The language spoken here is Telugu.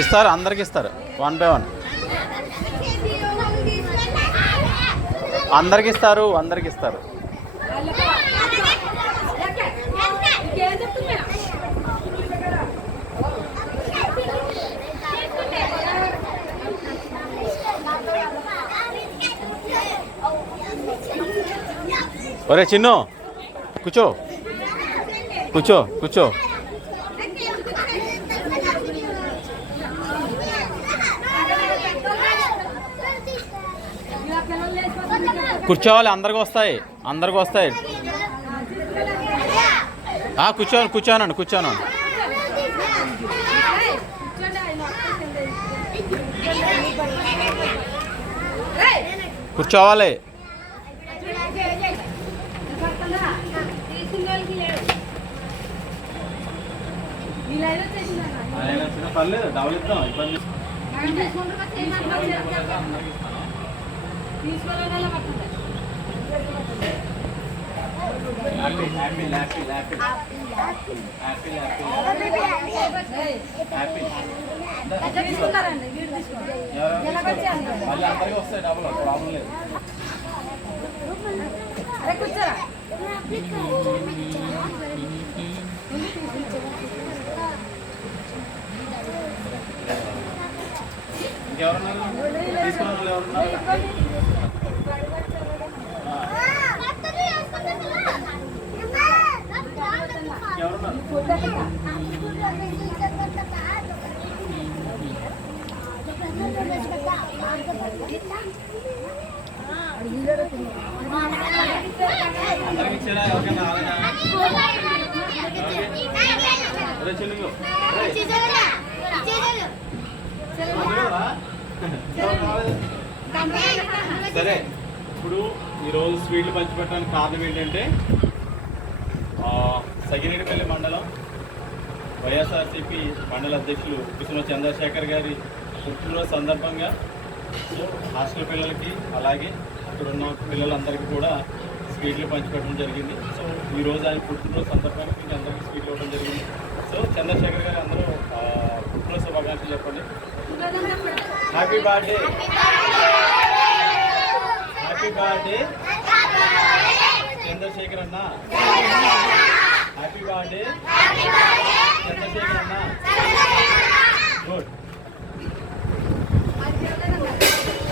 ఇస్తారు, అందరికి ఇస్తారు. 1 by 1 అందరికి ఇస్తారు, అందరికి ఇస్తారు. ఒరే చిన్ను, కూర్చో కూర్చో కూర్చో. కూర్చోవాలి, అందరికి వస్తాయి, అందరికి వస్తాయి. కూర్చోనండి కూర్చోను. కూర్చోవాలి. పర్లేదు, డబుల్ ఇద్దాం, ఇబ్బంది. మళ్ళీ అందరికీ వస్తాయి డబ్బులు, ప్రాబ్లం లేదు. ఇంకెవరున్నారు తీసుకున్న వాళ్ళు ఎవరున్నారు? అందరికి ఇచ్చారా? ఎవరికైనా సరే. ఇప్పుడు ఈరోజు స్వీట్లు పంచిపెట్టడానికి కారణం ఏంటంటే సగిరేడుపల్లి మండలం వైఎస్ఆర్సీపీ మండల అధ్యక్షులు కృష్ణ చంద్రశేఖర్ గారి పుట్టినరోజు సందర్భంగా హాస్టల్ పిల్లలకి అలాగే అక్కడ ఉన్న పిల్లలందరికీ కూడా స్వీట్లు పంచిపెట్టడం జరిగింది. సో ఈరోజు ఆయన పుట్టినరోజు సందర్భంగా మీకు అందరికీ స్వీట్లు ఇవ్వడం జరిగింది. సో చంద్రశేఖర్ గారు అందరూ పుట్టినరోజు శుభాకాంక్షలు చెప్పండి. Happy birthday, happy birthday Chandrasekhar అన్న, హ్యాపీ బర్త్డే చంద్రశేఖర్ అన్న. గుడ్.